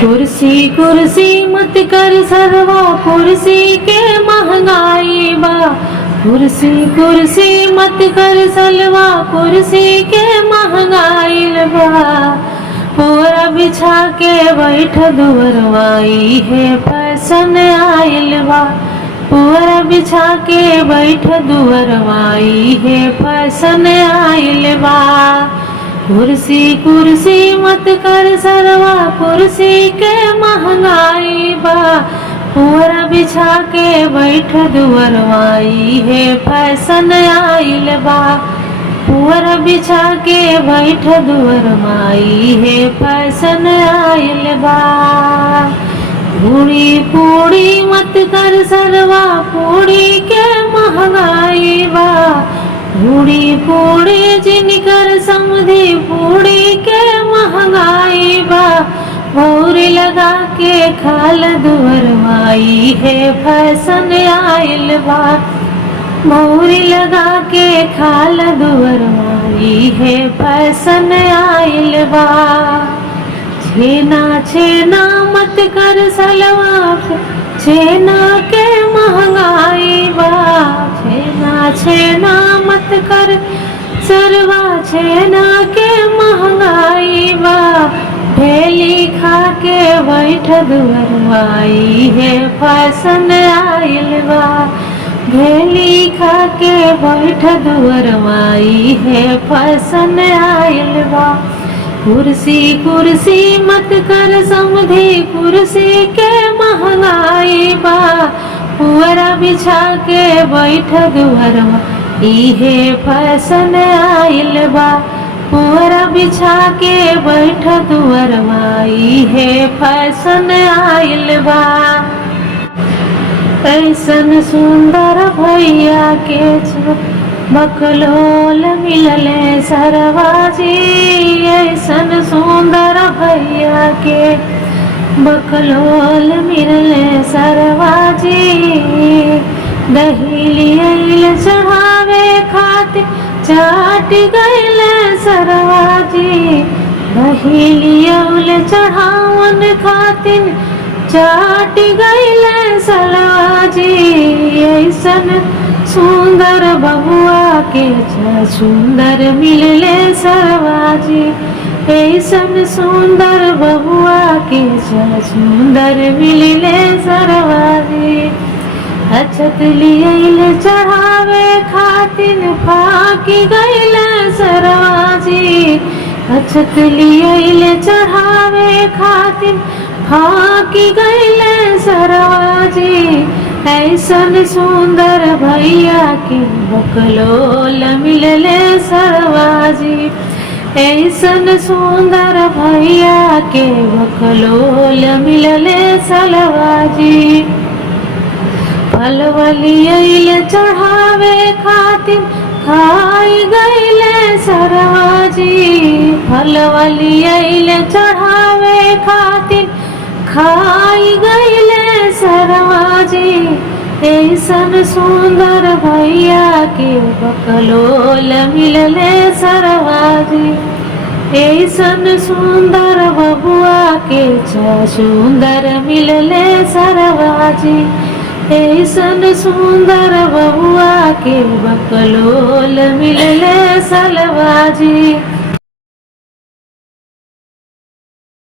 कुर्सी कुर्सी मत कर सरवा कुर्सी के महंगाई बा। कुर्सी कुर्सी मत कर सलवा कुर्सी के महंगाई बा। पूरा बिछा के बैठ दुअरवाई है फैशन आइल बा। पूरा बिछा के बैठ दुअरवाई है फैशन आइल बा। कुर्सी कुर्सी मत कर सरवा कुर्सी के महंगाई बा। पूरा बिछा के बैठ दुअरवाई है फैशन आइल बा। पूरा बिछा के बैठ दुअरवाई है फैशन आइल बा। पूड़ी पूड़ी मत कर सरवा पूड़ी के महंगाई बा। पूड़ी पूड़ी जिनकर समधी पूड़ी के महंगाई बा। भौरी लगा के खाल दुअरवाई है फैशन आइल बा। भौरी लगा के खाल दुअरवाई है फैशन आइल बा। छेना छेना मत कर सलवा छेना के महंगाई बा। छेना छेना मत कर सरवा छेना के महंगाई बा। ढेली खा के बैठ दुअरवाई है फैशन आइल बा। ढेली खा के बैठ दुअरवाई है फैशन आइल बा। कुर्सी कुर्सी मत कर समधी कुर्सी के महंगाई बा। पूरा बिछा के बैठ दुअरवाई है फैशन आइल बा। पूरा बिछा के बैठ दुअरवाई है फैशन आइल बा। ऐसन सुंदर भैया के बकलोल मिलले सरवाजी। ऐसन सुंदर भैया के बकलोल मिलले सरवाजी। दहीलियल चढ़ावे खातिर चाट गईले सरवाजी। दहीलियल चढ़ावन खातिर चाट गईले सरवाजी। ऐसन सुंदर बबुआ के सुंदर मिलले सरवाजी। ऐसन सुंदर बबुआ के सुंदर मिलले सरवाजी। अछत लियल चढ़ावे खातिर फाकी गईले सरवाजी। अछत लियल चढ़ावे खातिर फाकी गईले सरवाजी। ऐसन सुंदर भैया के बकलोल मिलले सरवाजी। ऐसन सुंदर भैया के बकलोल मिलले सरवाजी। फलवलियल चढ़ावे खातिर खाई गईले सरवाजी। फलवलियल चढ़ावे खातिर खाई गईले सरवाजी। ऐसन सुंदर भैया के बकलोल मिलले सरवाजी। ऐसन सुंदर बबुआ के सुंदर मिलले सरवाजी। ऐसन सुंदर बबुआ के बकलोल मिलले सरवाजी।